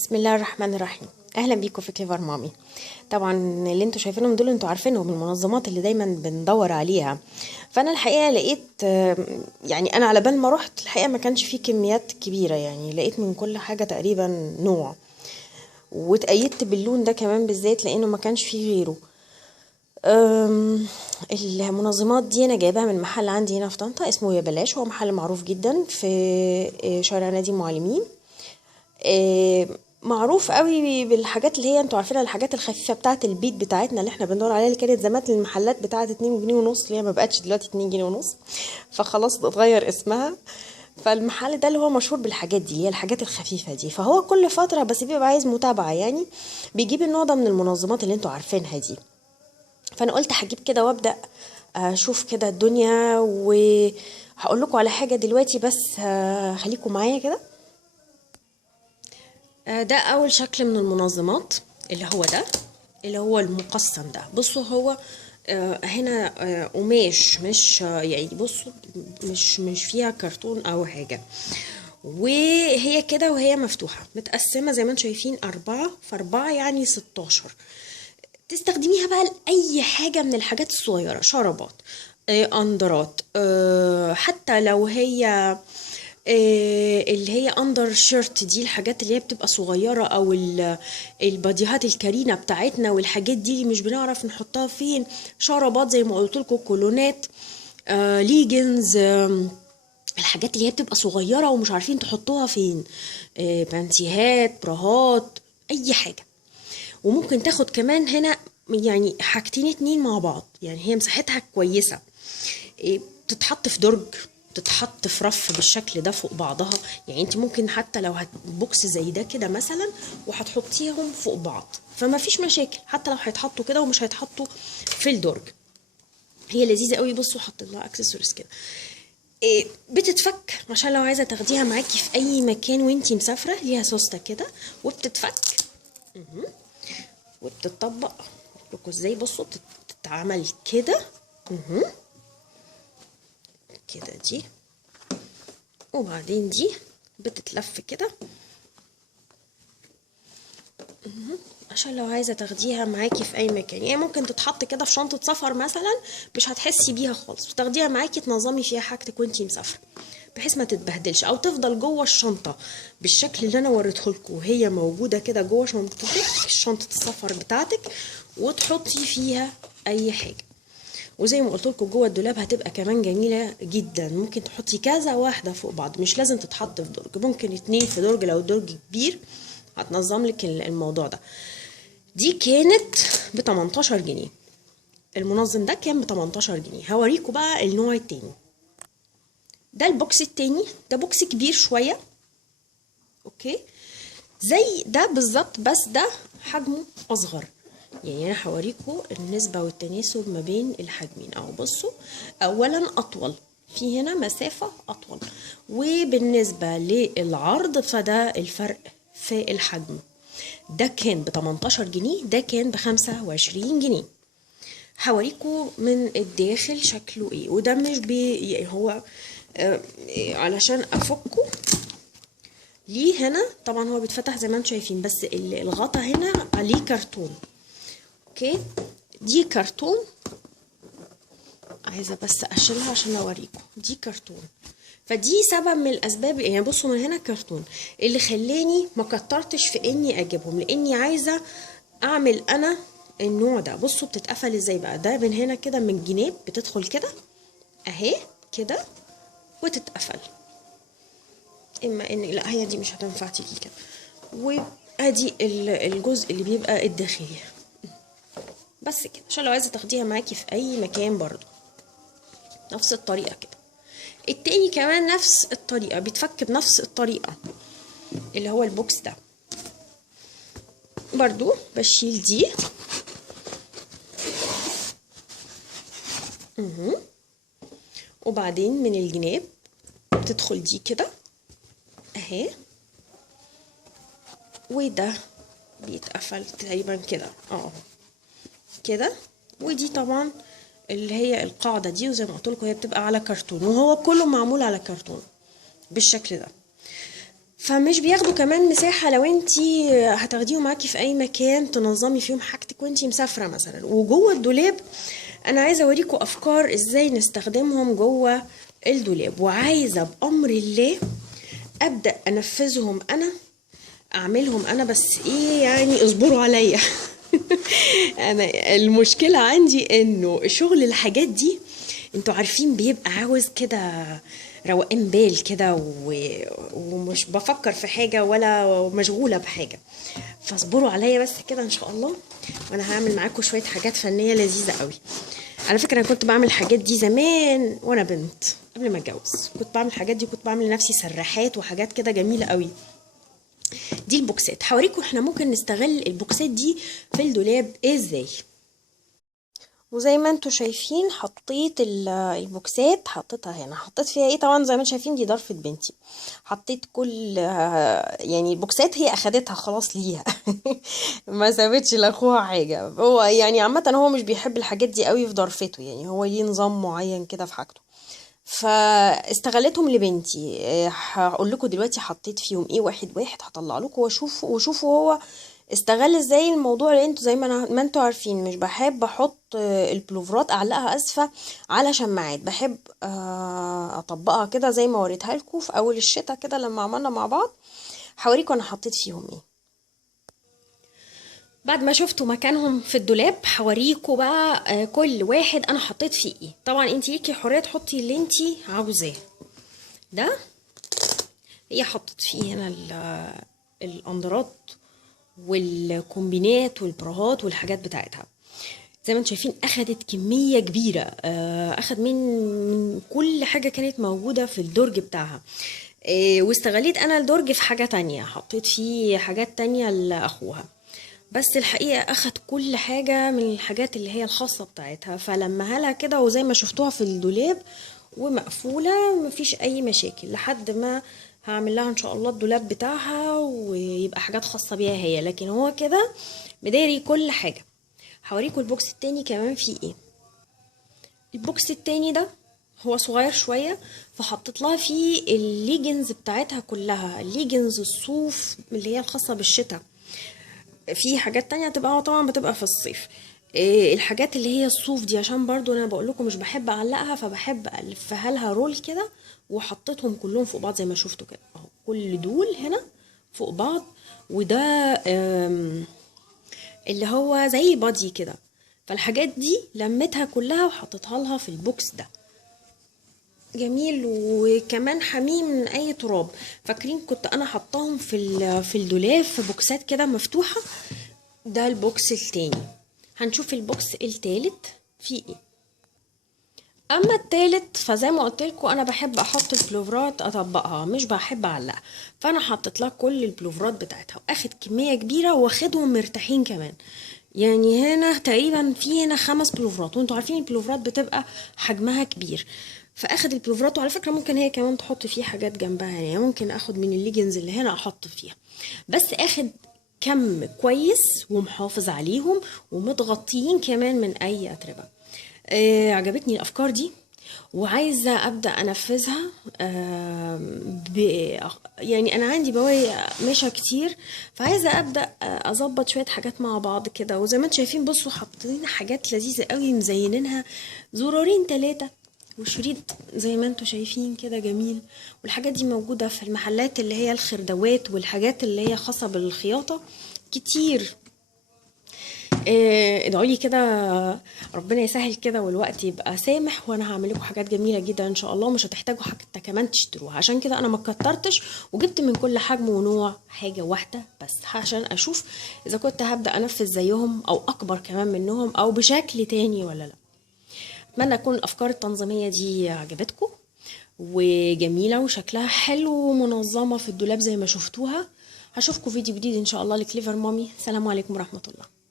بسم الله الرحمن الرحيم. اهلا بيكم في كليفر مامي. طبعا اللي انتوا شايفينهم دول انتوا عارفينهم، المنظمات اللي دايما بندور عليها. فانا الحقيقه لقيت يعني انا على بال ما رحت الحقيقه ما كانش فيه كميات كبيره، يعني لقيت من كل حاجه تقريبا نوع، واتأيدت باللون ده كمان بالذات لانه ما كانش فيه غيره. المنظمات دي انا جايباها من محل عندي هنا في طنطا اسمه يا بلاش، هو محل معروف جدا في شارع نادي معلمين. آه، معروف قوي بالحاجات اللي هي انتوا عارفينها، الحاجات الخفيفه بتاعه البيت بتاعتنا اللي احنا بندور عليها، اللي كانت زمان المحلات بتاعه 2 جنيه ونص، اللي هي ما بقتش دلوقتي 2 جنيه ونص، فخلاص اتغير اسمها. فالمحل ده اللي هو مشهور بالحاجات دي، هي الحاجات الخفيفه دي، فهو كل فتره بس بيبقى عايز متابعه، يعني بيجيب النوع ده من المنظمات اللي انتوا عارفينها دي. فانا قلت هجيب كده وابدا اشوف كده الدنيا، وهقول لكم على حاجه دلوقتي بس خليكم معايا كده. ده اول شكل من المنظمات، اللي هو ده، اللي هو المقسم ده. بصوا هو هنا قماش، مش يعني بصوا مش فيها كرتون او حاجة، وهي كده وهي مفتوحة متقسمة زي ما انتم شايفين 4 في 4، يعني 16. تستخدميها بقى لأي حاجة من الحاجات الصغيرة، شرابات، أندرات، حتى لو هي اللي هي اندر شيرت دي، الحاجات اللي هي بتبقى صغيرة، او الباديهات الكارينا بتاعتنا والحاجات دي اللي مش بنعرف نحطها فين. شرابات زي ما قلت لكم، كولونات، ليجنز، الحاجات اللي هي بتبقى صغيرة ومش عارفين تحطوها فين، بانتيهات، براهات، اي حاجة. وممكن تاخد كمان هنا يعني حاجتين 2 مع بعض، يعني هي مساحتها كويسة. بتتحط في درج، تتحط في رف بالشكل ده فوق بعضها، يعني انت ممكن حتى لو بوكس زي ده كده مثلا وهتحطيهم فوق بعض فما فيش مشاكل، حتى لو هيتحطوا كده ومش هيتحطوا في الدرج. هي لذيذه قوي. بصوا حاطين لها اكسسوارز كده، بتتفك عشان لو عايزه تاخديها معاكي في اي مكان وانتي مسافره، ليها سوسته كده وبتتفك وبتطبق لكم ازاي. بصوا بتتعمل كده كده دي، وبعدين دي بتتلف كده عشان لو عايزه تاخديها معاكي في اي مكان. يعني ممكن تتحط كده في شنطه سفر مثلا، مش هتحسي بيها خالص، وتاخديها معاكي تنظمي فيها حاجتك وانتي مسافره، بحيث ما تتبهدلش او تفضل جوه الشنطه بالشكل اللي انا وريته لكم، وهي موجوده كده جوه شنطتك، شنطه السفر بتاعتك، وتحطي فيها اي حاجه. وزي ما قلت لكم جوه الدولاب هتبقى كمان جميله جدا، ممكن تحطي كذا واحده فوق بعض، مش لازم تتحط في درج، ممكن 2 في درج لو الدرج كبير هتنظم لك الموضوع ده. دي كانت ب 18 جنيه، المنظم ده كان ب 18 جنيه. هوريكم بقى النوع التاني. ده البوكس التاني، ده بوكس كبير شويه، اوكي، زي ده بالظبط، بس ده حجمه اصغر. يعني انا هوريكم النسبة والتناسب ما بين الحجمين. اهو بصوا، اولا اطول، في هنا مسافة اطول، وبالنسبة للعرض فده الفرق في الحجم. ده كان ب 18 جنيه، ده كان ب 25 جنيه. هوريكم من الداخل شكله ايه. وده مش يعني هو علشان افكه ليه هنا، طبعا هو بيتفتح زي ما انتم شايفين، بس الغطا هنا عليه كرتون، اوكي. دي كرتون، عايزه بس اشيلها عشان اوريكم، دي كرتون. فدي سبب من الاسباب، يعني بصوا من هنا كرتون اللي خلاني ما كترتش في اني اجيبهم، لاني عايزه اعمل انا النوع ده. بصوا بتتقفل ازاي بقى، ده من هنا كده من الجناب بتدخل كده اهي كده وتتقفل. اما ان لا، هي دي مش هتنفع تيجي كده. وادي الجزء اللي بيبقى الداخلي بس كده، عشان لو عايزه تاخديها معاكي في اي مكان برضو نفس الطريقه كده. التاني كمان نفس الطريقه، بيتفك بنفس الطريقه، اللي هو البوكس ده برضو. بشيل دي وبعدين من الجناب تدخل دي كده اهي، وده بيتقفل تقريبا كده كده. ودي طبعا اللي هي القاعدة دي، وزي ما قلت لكم هي بتبقى على كرتون، وهو كله معمول على كرتون بالشكل ده. فمش بياخدوا كمان مساحة لو انتي هتاخديهم معاكي في اي مكان تنظمي فيهم حاجتك وانتي مسافرة مثلا. وجوه الدولاب انا عايزة اوريكم افكار ازاي نستخدمهم جوه الدولاب، وعايزة بأمر الله ابدأ انفذهم انا، اعملهم انا، بس ايه يعني اصبروا عليا. انا المشكلة عندي انه شغل الحاجات دي انتوا عارفين بيبقى عاوز كده روقان بال كده ومش بفكر في حاجة ولا مشغولة بحاجة. فاصبروا عليا بس كده ان شاء الله، وانا هعمل معاكم شوية حاجات فنية لذيذة قوي. على فكرة انا كنت بعمل الحاجات دي زمان وانا بنت قبل ما اتجوز، كنت بعمل الحاجات دي، كنت بعمل لنفسي سراحات وحاجات كده جميلة قوي. دي البوكسات، هوريكم احنا ممكن نستغل البوكسات دي في الدولاب ازاي. وزي ما انتوا شايفين حطيت البوكسات، حطيتها هنا، حطيت فيها ايه؟ طبعا زي ما انتوا شايفين دي ضرفة بنتي، حطيت كل يعني البوكسات هي اخدتها خلاص ليها. ما سابتش لاخوها حاجة. هو يعني عامة هو مش بيحب الحاجات دي قوي في ضرفته، يعني هو ليه نظام معين كده في حاجته، فاستغلتهم لبنتي. هقول لكم دلوقتي حطيت فيهم ايه واحد واحد، هطلع لكم وشوفوا هو استغل ازاي الموضوع. لان انتوا زي ما انتوا عارفين مش بحب احط البلوفرات اعلقها اسفه على شماعات، بحب اطبقها كده زي ما وريتها لكم في اول الشتاء كده لما عملنا مع بعض. هوريكم انا حطيت فيهم ايه بعد ما شفتوا مكانهم في الدولاب. هوريكوا بقى كل واحد انا حطيت فيه ايه. طبعا انتي ليكي حريه تحطي اللي انتي عاوزاه. ده هي حطت فيه هنا الاندرات والكومبينات والبراهات والحاجات بتاعتها. زي ما انتم شايفين اخدت كميه كبيره، اخد من كل حاجه كانت موجوده في الدرج بتاعها. واستغليت انا الدرج في حاجه تانية، حطيت فيه حاجات تانية لاخوها. بس الحقيقه اخد كل حاجه من الحاجات اللي هي الخاصه بتاعتها، فلما هلا كده وزي ما شفتوها في الدولاب ومقفوله مفيش اي مشاكل، لحد ما هعمل لها ان شاء الله الدولاب بتاعها ويبقى حاجات خاصه بيها هي. لكن هو كده مداري كل حاجه. هوريكم البوكس التاني كمان فيه ايه. البوكس التاني ده هو صغير شوية، فحطيت لها فيه الليجنز بتاعتها كلها، الليجنز الصوف اللي هي الخاصة بالشتاء. في حاجات تانية تبقى طبعا بتبقى في الصيف. الحاجات اللي هي الصوف دي عشان برضو انا بقول لكم مش بحب اعلقها، فبحب الفها لها رول كده، وحطيتهم كلهم فوق بعض زي ما شفتوا كده اهو، كل دول هنا فوق بعض. وده اللي هو زي بادي كده. فالحاجات دي لمتها كلها وحطيتها لها في البوكس ده، جميل وكمان حميه من اي تراب. فاكرين كنت انا حطاهم في الدولاب في بوكسات كده مفتوحه. ده البوكس التاني. هنشوف البوكس التالت فيه ايه. اما التالت فزي ما قلت لكم انا بحب احط البلوفرات اطبقها، مش بحب اعلقها. فانا حطيت لها كل البلوفرات بتاعتها، واخد كميه كبيره واخدهم مرتاحين كمان. يعني هنا تقريبا في هنا 5 بلوفرات، وانتوا عارفين البلوفرات بتبقى حجمها كبير. فاخد البلوفرات، وعلى فكره ممكن هي كمان تحط فيه حاجات جنبها، يعني ممكن اخد من الليجنز اللي هنا احط فيها. بس اخد كم كويس ومحافظ عليهم ومتغطيين كمان من اي اتربه. عجبتني الافكار دي وعايزه ابدا انفذها. يعني انا عندي بواقي قماشه كتير، فعايزه ابدا اظبط شويه حاجات مع بعض كده. وزي ما انتم شايفين بصوا حاطين حاجات لذيذه قوي مزينينها، زرارين 3 وشريط زي ما انتم شايفين كده جميل. والحاجات دي موجوده في المحلات اللي هي الخردوات والحاجات اللي هي خاصه بالخياطه كتير. ادعوا لي كده ربنا يسهل كده والوقت يبقى سامح، وانا هعمل لكم حاجات جميله جدا ان شاء الله، ومش هتحتاجوا حتى كمان تشتروها. عشان كده انا ما كترتش وجبت من كل حجم ونوع حاجه واحده بس، عشان اشوف اذا كنت هبدا انفذ زيهم او اكبر كمان منهم او بشكل تاني ولا لا. اتمنى تكون الافكار التنظيميه دي عجبتكم وجميله وشكلها حلو ومنظمه في الدولاب زي ما شفتوها. هشوفكم فيديو جديد ان شاء الله لكليفر مامي. سلام عليكم ورحمه الله.